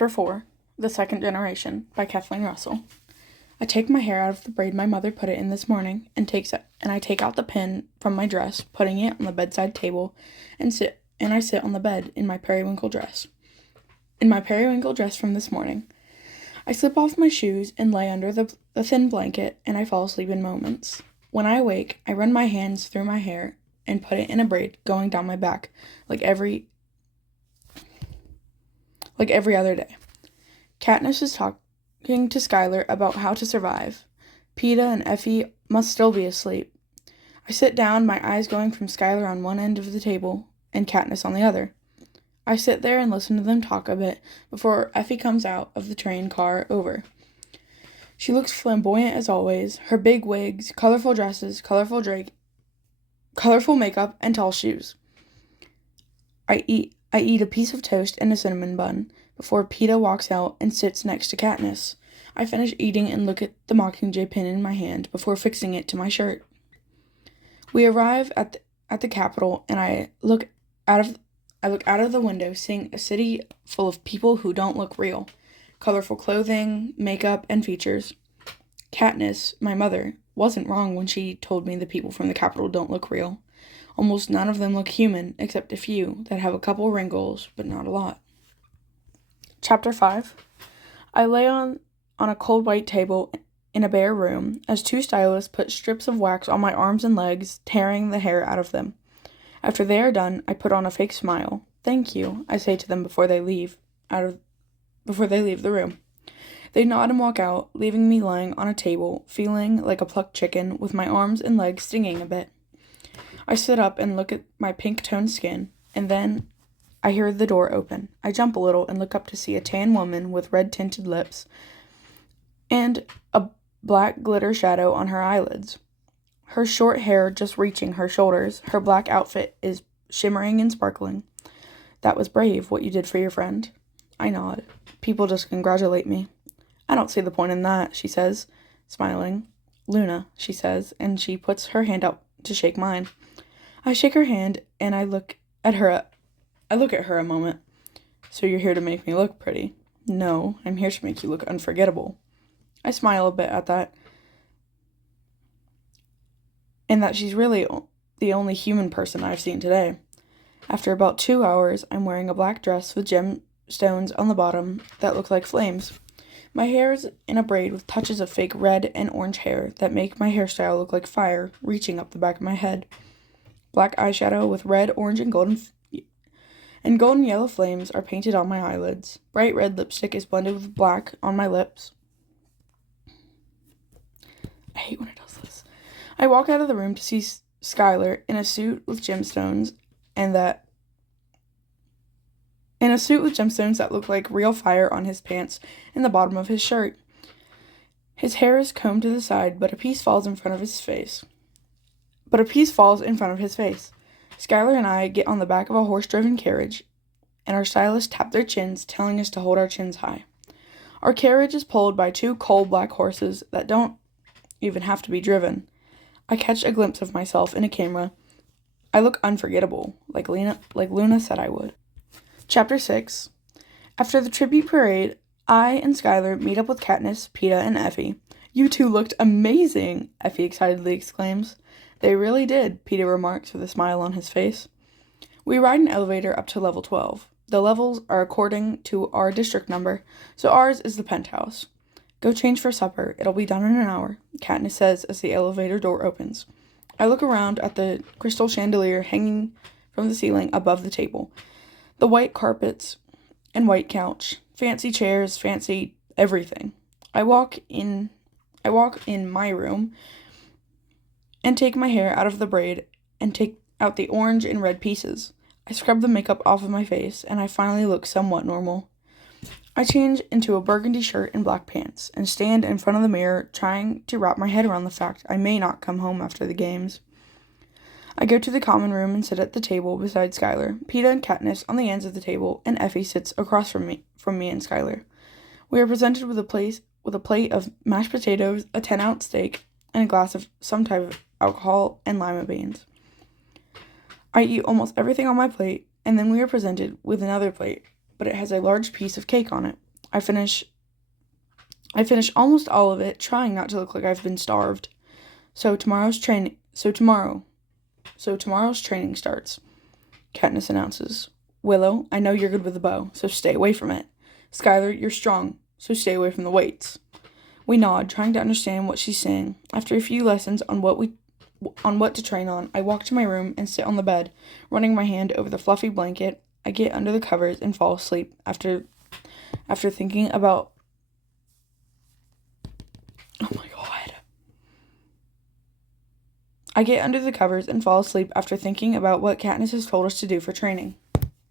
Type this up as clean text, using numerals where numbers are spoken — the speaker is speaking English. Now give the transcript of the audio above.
Chapter 4 The Second Generation by Kathleen Russell. I take my hair out of the braid my mother put it in this morning, and I take out the pin from my dress, putting it on the bedside table, and I sit on the bed in my periwinkle dress. In my periwinkle dress from this morning. I slip off my shoes and lay under the thin blanket, and I fall asleep in moments. When I awake, I run my hands through my hair and put it in a braid going down my back, like every other day. Katniss is talking to Skylar about how to survive. Peeta and Effie must still be asleep. I sit down, my eyes going from Skylar on one end of the table and Katniss on the other. I sit there and listen to them talk a bit before Effie comes out of the train car over. She looks flamboyant as always, her big wigs, colorful dresses, colorful makeup, and tall shoes. I eat a piece of toast and a cinnamon bun before Peeta walks out and sits next to Katniss. I finish eating and look at the Mockingjay pin in my hand before fixing it to my shirt. We arrive at the Capitol, and I look out of the window, seeing a city full of people who don't look real. Colorful clothing, makeup, and features. Katniss, my mother, wasn't wrong when she told me the people from the Capitol don't look real. Almost none of them look human, except a few that have a couple wrinkles, but not a lot. Chapter 5 I lay on a cold white table in a bare room as two stylists put strips of wax on my arms and legs, tearing the hair out of them. After they are done, I put on a fake smile. "Thank you," I say to them before they leave the room. They nod and walk out, leaving me lying on a table, feeling like a plucked chicken, with my arms and legs stinging a bit. I sit up and look at my pink-toned skin, and then I hear the door open. I jump a little and look up to see a tan woman with red-tinted lips and a black glitter shadow on her eyelids. Her short hair just reaching her shoulders, her black outfit is shimmering and sparkling. "That was brave, what you did for your friend." I nod. People just congratulate me. "I don't see the point in that," she says, smiling. "Luna," she says, and she puts her hand out to shake mine. I shake her hand, and I look at her a moment. "So you're here to make me look pretty?" "No, I'm here to make you look unforgettable." I smile a bit at that, and that she's really the only human person I've seen today. After about 2 hours, I'm wearing a black dress with gemstones on the bottom that look like flames. My hair is in a braid with touches of fake red and orange hair that make my hairstyle look like fire reaching up the back of my head. Black eyeshadow with red, orange, and golden yellow flames are painted on my eyelids. Bright red lipstick is blended with black on my lips. I hate when it does this. I walk out of the room to see Skylar in a suit with gemstones that look like real fire on his pants and the bottom of his shirt. His hair is combed to the side, but a piece falls in front of his face. Skylar and I get on the back of a horse-driven carriage, and our stylists tap their chins, telling us to hold our chins high. Our carriage is pulled by two coal-black horses that don't even have to be driven. I catch a glimpse of myself in a camera. I look unforgettable, like Luna said I would. Chapter 6 After the tribute parade, I and Skylar meet up with Katniss, Peeta, and Effie. "You two looked amazing," Effie excitedly exclaims. "They really did," Peeta remarks with a smile on his face. We ride an elevator up to level 12. The levels are according to our district number, so ours is the penthouse. "Go change for supper. It'll be done in an hour," Katniss says as the elevator door opens. I look around at the crystal chandelier hanging from the ceiling above the table. The white carpets and white couch. Fancy chairs, fancy everything. I walk in my room and take my hair out of the braid and take out the orange and red pieces. I scrub the makeup off of my face, and I finally look somewhat normal. I change into a burgundy shirt and black pants, and stand in front of the mirror trying to wrap my head around the fact I may not come home after the games. I go to the common room and sit at the table beside Skylar, Peeta and Katniss on the ends of the table, and Effie sits across from me and Skylar. We are presented with a plate of mashed potatoes, a 10-ounce steak, and a glass of some type of alcohol and lima beans. I eat almost everything on my plate, and then we are presented with another plate, but it has a large piece of cake on it. I finish almost all of it, trying not to look like I've been starved. So tomorrow's training starts. Katniss announces. Willow, I know you're good with a bow, so stay away from it. Skylar, you're strong, so stay away from the weights. We nod, trying to understand what she's saying. After a few lessons on what to train on, I walk to my room and sit on the bed, running my hand over the fluffy blanket. I get under the covers and fall asleep after thinking about... Oh my god. I get under the covers and fall asleep after thinking about what Katniss has told us to do for training.